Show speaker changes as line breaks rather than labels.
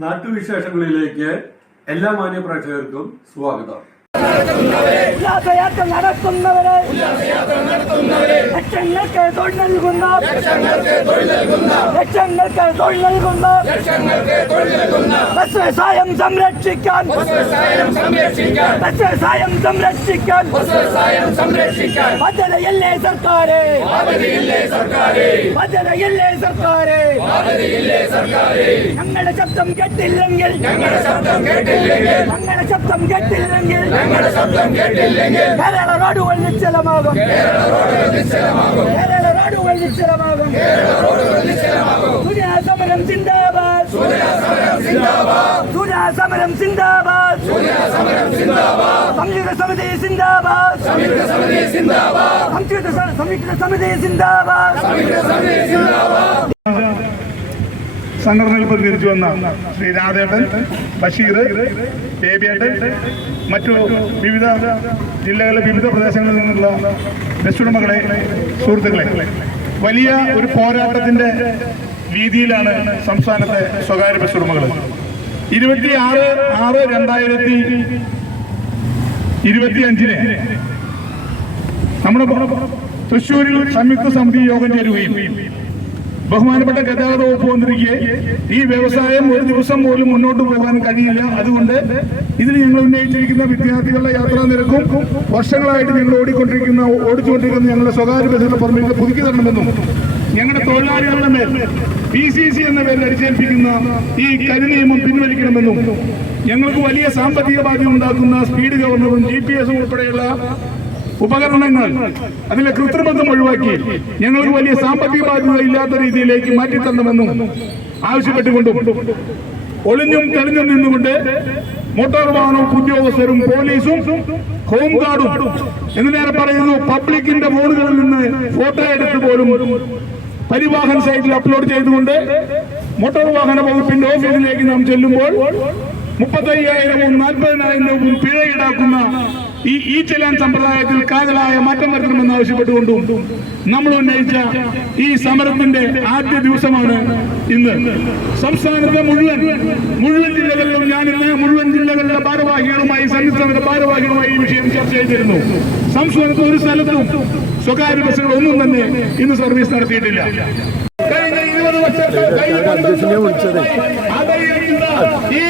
നാട്ടുവിശേഷങ്ങളിലേക്ക് എല്ലാ മാന്യ പ്രേക്ഷകർക്കും സ്വാഗതം.
ഉല്ലാസയാത്ര നടത്തുന്നവരെ ലക്ഷങ്ങൾക്ക് തൊഴിൽ നൽകുന്ന ലക്ഷങ്ങൾക്ക് തൊഴിൽ നൽകുന്ന ബസ് വ്യവസായം സംരക്ഷിക്കാൻ ബസ് വ്യവസായം സംരക്ഷിക്കാൻ പദ്ധതിയല്ലേ സർക്കാരെ പദ്ധതിയല്ലേ സർക്കാരെ ഞങ്ങളുടെ ശബ്ദം കേട്ടില്ലെങ്കിൽ ഞങ്ങളുടെ ശബ്ദം കേട്ടില്ലെങ്കിൽ ഞങ്ങളുടെ ശബ്ദം കേട്ടില്ലെങ്കിൽ ഞങ്ങളുടെ ശബ്ദം കേട്ടില്ലെങ്കിൽ കേരള റോഡുകൾ നിശ്ചലമാകും കേരള റോഡുകൾ നിശ്ചലമാകും സൂര്യ സമരം സിന്ദാബാദ്. സംയുക്ത സമിതി സിന്ദാബാദ്. സംയുക്ത സംയുക്ത സമിതി സിന്ദാബാദ്.
സംഘടനയിൽ പ്രതികരിച്ചു വന്ന ശ്രീ രാധേട്ടൻ ബഷീർ ബേബിയേട്ടൻ മറ്റു വിവിധ ജില്ലകളിലെ വിവിധ പ്രദേശങ്ങളിൽ നിന്നുള്ള ബസ്സുടമകളെ സുഹൃത്തുക്കളെ വലിയ ഒരു പോരാട്ടത്തിന്റെ രീതിയിലാണ് സംസ്ഥാനത്തെ സ്വകാര്യ ബസ്സുടമകൾ ഇരുപത്തി ആറ് ആറ് രണ്ടായിരത്തി ഇരുപത്തി അഞ്ചിന് നമ്മുടെ തൃശ്ശൂരിൽ സംയുക്ത സമിതി യോഗം ചേരുകയും ബഹുമാനപ്പെട്ട ഗതാഗത വകുപ്പ് വന്നിരിക്കെ ഈ വ്യവസായം ഒരു ദിവസം പോലും മുന്നോട്ട് പോകാൻ കഴിയില്ല. അതുകൊണ്ട് ഇതിൽ ഞങ്ങൾ ഉന്നയിച്ചിരിക്കുന്ന വിദ്യാർത്ഥികളുടെ യാത്രാ നിരക്കും വർഷങ്ങളായിട്ട് ഞങ്ങൾ ഓടിക്കൊണ്ടിരിക്കുന്ന ഓടിച്ചുകൊണ്ടിരിക്കുന്ന ഞങ്ങളുടെ സ്വകാര്യ ബസ്സുകളുടെ പെർമിറ്റ് പുതുക്കി തരണമെന്നും ഞങ്ങളുടെ തൊഴിലാളികളുടെ മേൽ പി സി സി എന്ന പേരിൽ അടിച്ചേൽപ്പിക്കുന്ന ഈ കരിനിയമം പിൻവലിക്കണമെന്നും ഞങ്ങൾക്ക് വലിയ സാമ്പത്തിക ബാധ്യത ഉണ്ടാക്കുന്ന സ്പീഡ് ഗവർണറും ജി പി എസും ഉൾപ്പെടെയുള്ള ഉപകരണങ്ങൾ അതിലെ കൃത്രിമത്വം ഒഴിവാക്കി ഞങ്ങൾക്ക് വലിയ സാമ്പത്തിക ബാധ്യത ഇല്ലാത്ത രീതിയിലേക്ക് മാറ്റിത്തരണമെന്നും ആവശ്യപ്പെട്ടുകൊണ്ടും ഒളിഞ്ഞും തെളിഞ്ഞും നിന്നുകൊണ്ട് മോട്ടോർ വാഹന ഉദ്യോഗസ്ഥരും പോലീസും ഹോംഗാർഡും എന്ന് നേരെ പറയുന്നു പബ്ലിക്കിന്റെ ഫോണുകളിൽ നിന്ന് ഫോട്ടോ എടുത്ത് പോലും പരിവാഹൻ സൈറ്റിൽ അപ്ലോഡ് ചെയ്തുകൊണ്ട് മോട്ടോർ വാഹന വകുപ്പിന്റെ ഓഫീസിലേക്ക് നാം ചെല്ലുമ്പോൾ മുപ്പത്തയ്യായിരവും നാൽപ്പതിനായിരവും പിഴ ഈടാക്കുന്ന ഈ ഈ ചെല്ലാൻ സമ്പ്രദായത്തിൽ കാതലായ മാറ്റം വരുത്തണമെന്ന് ആവശ്യപ്പെട്ടുകൊണ്ടും നമ്മൾ ഉന്നയിച്ച ഈ സമരത്തിന്റെ ആദ്യ ദിവസമാണ് ഇന്ന് സംസ്ഥാനത്തെ മുഴുവൻ മുഴുവൻ ജില്ലകളിലും ഞാൻ ഇന്ന് മുഴുവൻ ജില്ലകളിലെ ഭാരവാഹികളുമായി സംസ്ഥാനത്തെ ഭാരവാഹികളുമായി ഈ വിഷയം ചർച്ച ചെയ്തിരുന്നു സംസ്ഥാനത്ത് ഒരു സ്ഥലത്തും സ്വകാര്യ ബസ്സുകൾ ഒന്നും തന്നെ ഇന്ന് സർവീസ് നടത്തിയിട്ടില്ല കഴിഞ്ഞ ഇരുപത് വർഷത്തെ ഈ